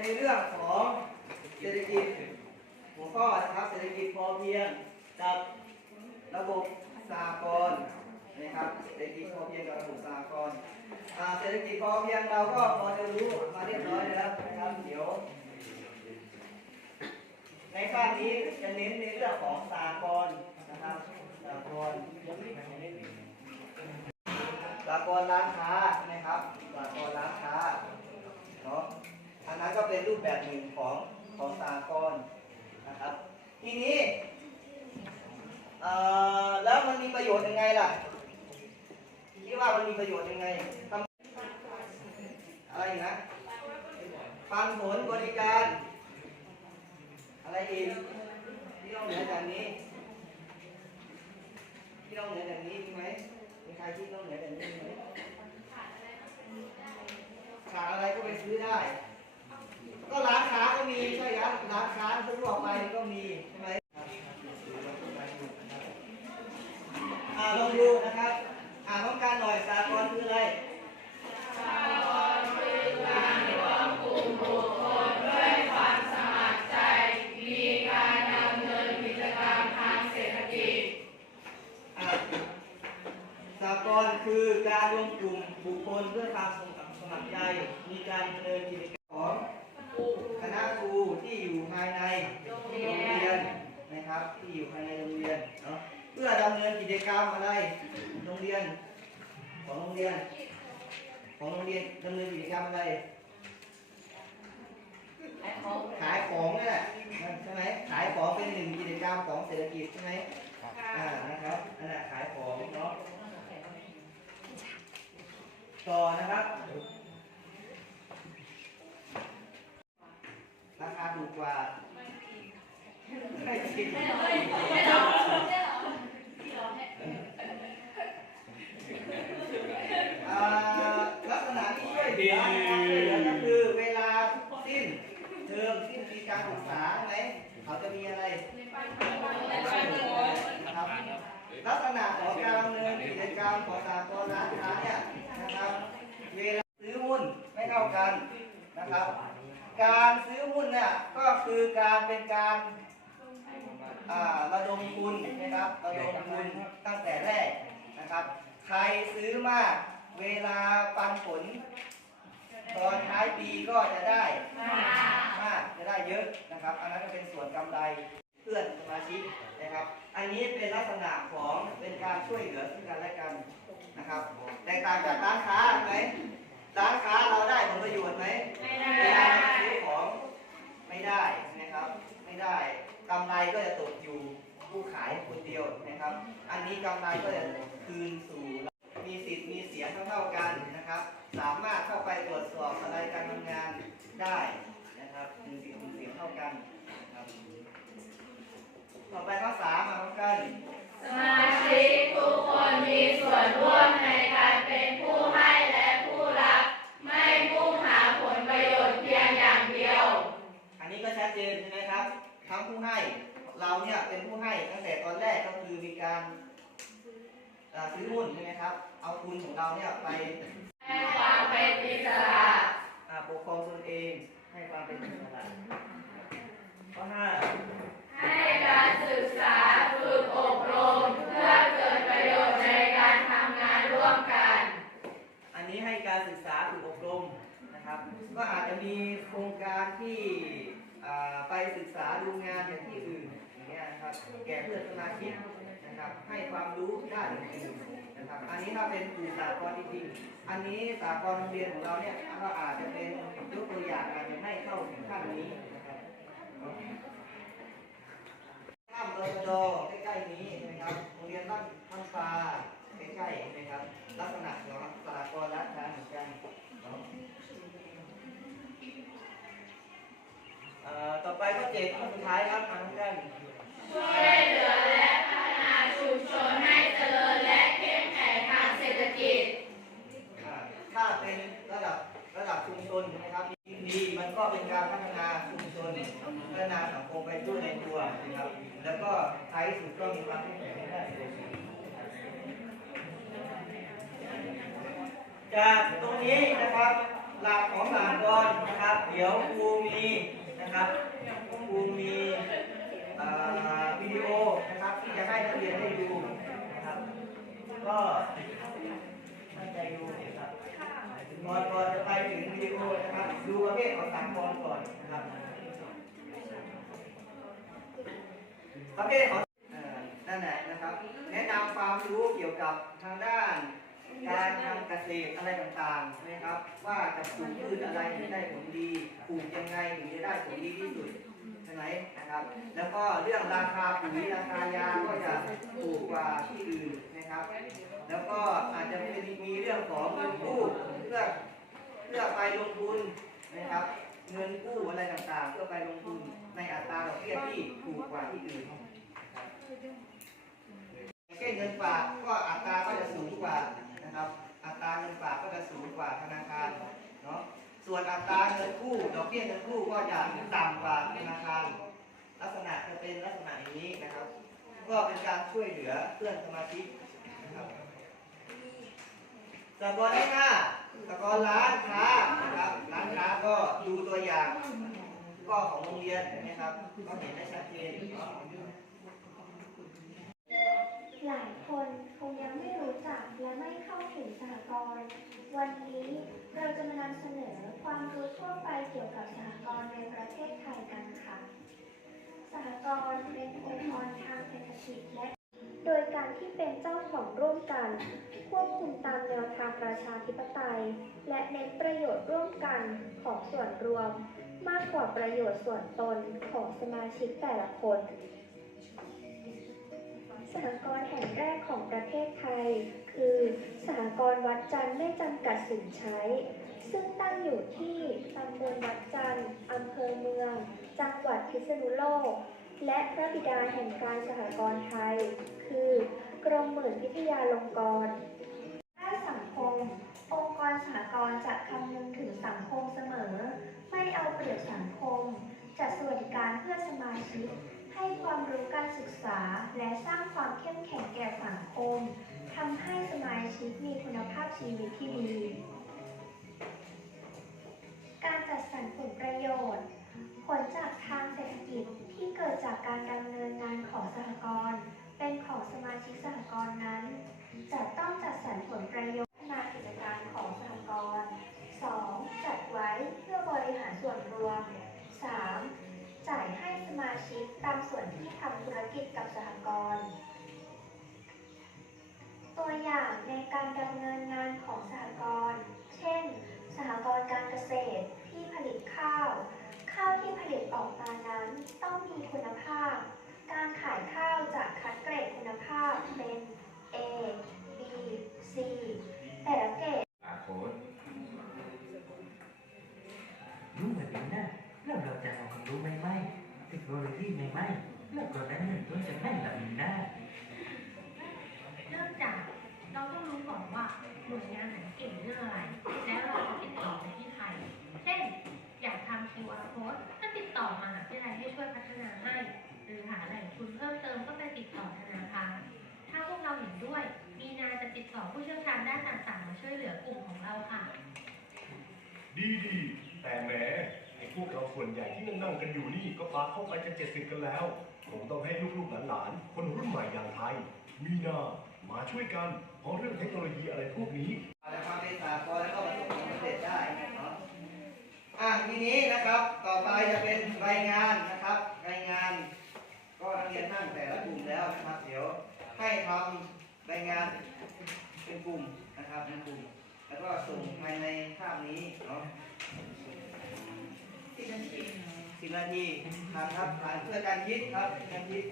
ในเรื่องของเศรษฐกิจหัวข้อนะครับเศรษฐกิจพอเพียงกับระบบสหกรณนะครับเศรษฐกิจพอเพียงกับระบบสหกรณเศรษฐกิจพอเพียงเราก็พอจะรู้มาเรียบร้อยแล้วนะครับเดี๋ยว ในภาคนี้จะเน้นในเรื่องของสากลนะครับสากลสากลร้านค้านะครับสากลร้านค้าเนาะอันนั้นก็ เป็นรูปแบบหนึ่งของของสากลนะครับ ทีนี้แล้วมันมีประโยชน์ยังไงล่ะคิดว่ามันมีประโยชน์ยังไงทำอะไรนะปันผลบริการ อะไรอีกที่นอกเหนือจากนี้ที่นอกเหนือจากนี้มีไหมมีใครที่นอกเหนือจากนี้มีไหมขาดอะไรก็ไปซื้อได้ ก็ร้านค้าก็มีใช่ครับร้านค้าทั่วไปก็มีใช่ไหม กิจกรรมอะไร โรงเรียน ของโรงเรียน ของโรงเรียนดำเนินกิจกรรมอะไร ขายของนี่แหละใช่ไหมขายของเป็นหนึ่งกิจกรรมของเศรษฐกิจใช่ไหมอ่า นะครับนั่นแหละขายของเนาะ ต่อนะครับ ราคาถูกกว่าไม่จริงอ่าลักษณะที่ช่วยเหลือนะครับช่วยเหลือก็คือเวลาสิ้นเทอมสิ้นปีการศึกษาใช่ไหมเขาจะมีอะไร นะครับลักษณะของการดำเนินกิจกรรมของสากลร้านค้าเนี่ยนะครับเวลาซื้อหุ้นไม่เท่ากั นนะครับ การซื้อหุ้นเนี่ยก็คือการเป็นการอ่าระดมทุนนะครับระดมทุนตั้งแต่แรกนะครับ ใครซื้อมากเวลาปันผล ตอนท้ายปีก็จะได้มากจะได้เยอะนะครับ อันนั้นก็เป็นส่วนกำไรเพื่อนสมาชิกนะครับ อันนี้เป็นลักษณะของเป็นการช่วยเหลือซึ่งกันและกันนะครับ แตกต่างจากร้านค้าไหม ร้านค้าเราได้ผลประโยชน์ไหมไม่ได้ซื้อของไม่ได้นะครับ ไม่ได้กำไรก็จะตกอยู่ผู้ขายคนเดียวนะครับ อันนี้กำไรก็จะคืนสู่มีสิทธิ์มีเสียงเท่าๆกันนะครับ สามารถเข้าไปตรวจสอบอะไรการทำงานได้นะครับมีสิทธิ์มีเสียงเท่ากันครับต่อไปข้อสาม ซื้อหุ้นใช่ไหมครับ เอาทุนของเราเนี่ยไปให้ความเป็นอิสระอ่าปกครองตนเองให้ความเป็นอิสระข้อห้าให้การศึกษาฝึกอบรมเพื่อเกิดประโยชน์ในการทำงานร่วมกัน อันนี้ให้การศึกษาฝึกอบรมนะครับ ก็อาจจะมีโครงการที่อ่าไปศึกษาดูงานอย่างที่อื่นอย่างเงี้ยนะครับแก่เพื่อนสมาชิก นะครับ ให้ความรู้ด้านอื่นนะครับ อันนี้ถ้าเป็นกลุ่มสากลจริงๆอันนี้สากลโรงเรียนของเราเนี่ยก็อาจจะเป็นยกตัวอย่างอาจจะไม่เข้าถึงขั้นนี้นะครับข้ามรอดใกล้ๆนี้นะครับโรงเรียนบ้านบ้านปลาใกล้ๆนะครับ ลักษณะของสากลร้านค้เหมือนกันต่อไปก็เจ็ดข้อสุดท้ายครับมาทั้งกัน ช่วยเหลือและพัฒนาชุมชนให้เจริญและเข้มแข็งทางเศรษฐกิจ อ่าถ้าเป็นระดับระดับชุมชนนะครับดีมันก็เป็นการพัฒนาชุมชนพัฒนาสังคมไปด้วยในตัวนะครับ แล้วก็ท้ายที่ สุดก็มีความแข็งในด้านเศรษฐกิจากตรงนี้นะครับ หลักของสากลนะครับ เดี๋ยวครูมีนะครับครูมีเอ่อวิดีโอนะครับที่จะให้นักเรียนได้ดูนะครับ ก็ตั้งใจดูนะครับก่อนก่อนจะไปถึงวิดีโอนะครับ ดูประเภทของสามกลก่อนนะครับประเภทของ นั่นแหละนะครับ แนะนำความรู้เกี่ยวกับทางด้านการทำเกษตรอะไรต่างๆนะครับ ว่าจะปลูกพืชอะไรถึงได้ผลดีปลูกยังไงถึงจะได้ผลดีที่สุดใช่ไหมนะครับ แล้วก็เรื่องราคาปุ๋ยราคายาก็จะถูกกว่าที่อื่นนะครับ แล้วก็อาจจะมีมีเรื่องของเงินกู้เพื่อเพื่อไปลงทุนนะครับ เงินกู้อะไรต่างๆ เพื่อไปลงทุนในอัตราดอกเบี้ยที่ถูกกว่าที่อื่นนะครับ เช่นเงินฝากก็อัตราก็จะสูงกว่านะครับ อัตราเงินฝากก็จะสูงกว่าธนาคารเนาะส่วนอัตราเงินกู้ดอกเบี้ยเงินกู้ก็จะต่ำกว่าธนาคาร ลักษณะจะเป็นลักษณะอย่างนี้นะครับ ก็เป็นการช่วยเหลือเพื่อนสมาชิกนะครับสกอร์ที่ห้าสกอร์ร้านค้านะครับร้านค้าก็ดูตัวอย่าง ก็ของโรงเรียนนะครับ ก็เห็นได้ชัดเจนเนาะ หลายคนคงยังไม่รู้จักและไม่เข้าถึงสหกรณ์วันนี้เราจะมานำเสนอความรู้ทั่วไปเกี่ยวกับสหกรณ์ในประเทศไทยกันค่ะ สหกรณ์เป็นองค์กรทางเศรษฐกิจและโดยการที่เป็นเจ้าของร่วมกัน ควบคุมตามแนวทางประชาธิปไตย และเน้นประโยชน์ร่วมกันของส่วนรวม มากกว่าประโยชน์ส่วนตนของสมาชิกแต่ละคน สหกรณ์แห่งแรกของประเทศไทย คือสหกรณ์วัดจันทร์ไม่จำกัดสินใช้ ซึ่งตั้งอยู่ที่ตำบลวัดจันทร์อำเภอเมือง จังหวัดพิษณุโลก และพระบิดาแห่งการสหกรณ์ไทย คือกรมหมื่นพิทยาลงกรณ์ด้านสังคม องค์กรสหกรณ์จะคำนึงถึงสังคมเสมอ ไม่เอาเปรียบสังคม จัดสวัสดิการเพื่อสมาชิก ให้ความรู้การศึกษาและส ร้างความเข้มแข็งแก่สังคมทำให้สมาชิกมีคุณภาพชีวิตที่ดี การจัดสรรผลประโยชน์ ผลจากทางเศรษฐกิจที่เกิดจากการดำเนินงานของสหกรณ์เป็นของสมาชิกสหกรณ์นั้น จะต้องจัดสรรผลประโยชน์นากิจการของสหกรณ์ 2. จัดไว้เพื่อบริหารส่วนรวม 3. จ่ายให้สมาชิกตามส่วนที่ทำธุรกิจกับสหกรณ์างในการดำเนินงานของสหกรณ์ เช่น สหกรณ์การเกษตรที่ผลิตข้าว ข้าวที่ผลิตออกมานั้นต้องมีคุณภาพ การขายข้าวจะคัดเกรดคุณภาพเป็น A B C แต่ละเกรดอาโค้ดรู้เหมือนกันนะแล้วเราจะเอาความรู้ใหม่ๆเทคโนโลยีใหม่ๆแล้วก็นั้นหนึ่งต้นจะแม่นแบบนี้นะเริ่มจาก เราต้องรู้ก่อนว่าหน่วยงานไหนเก่งเรื่องอะไร แล้วเราจะติดต่อไปที่ใคร เช่น อยากทำ QR code ก็ติดต่อมหาวิทยาลัยให้ช่วยพัฒนาให้ หรือหาแหล่งทุนเพิ่มเติมก็ไปติดต่อธนาคาร ถ้าพวกเราเห็นด้วย มีนาจะติดต่อผู้เชี่ยวชาญด้านต่างๆมาช่วยเหลือกลุ่มของเราค่ะ ดีดีแต่แหมไอ้พวกเราส่วนใหญ่ที่นั่งๆกันอยู่นี่ก็ปาเข้าไปจะเจ็ดสิบกันแล้วคงต้องให้ลูกๆหลานๆคนรุ่นใหม่อย่างไทย มีนามาช่วยกันเพราะเรื่องเทคโนโลยีอะไรพวกนี้และความเป็นสากลแล้วก็ประสบความสำเร็จได้เนาะอะทีนี้นะครับต่อไปจะเป็นรายงานนะครับ รายงาน ก็นักเรียนนั่งแต่ละกลุ่มแล้วนะครับเดี๋ยวให้ทำรายงานเป็นกลุ่มนะครับเป็นกลุ่ม แล้วก็ส่งภายในคาบนี้เนาะสิบนาทีทำครับผ่านเพื่อการคิดครับการคิด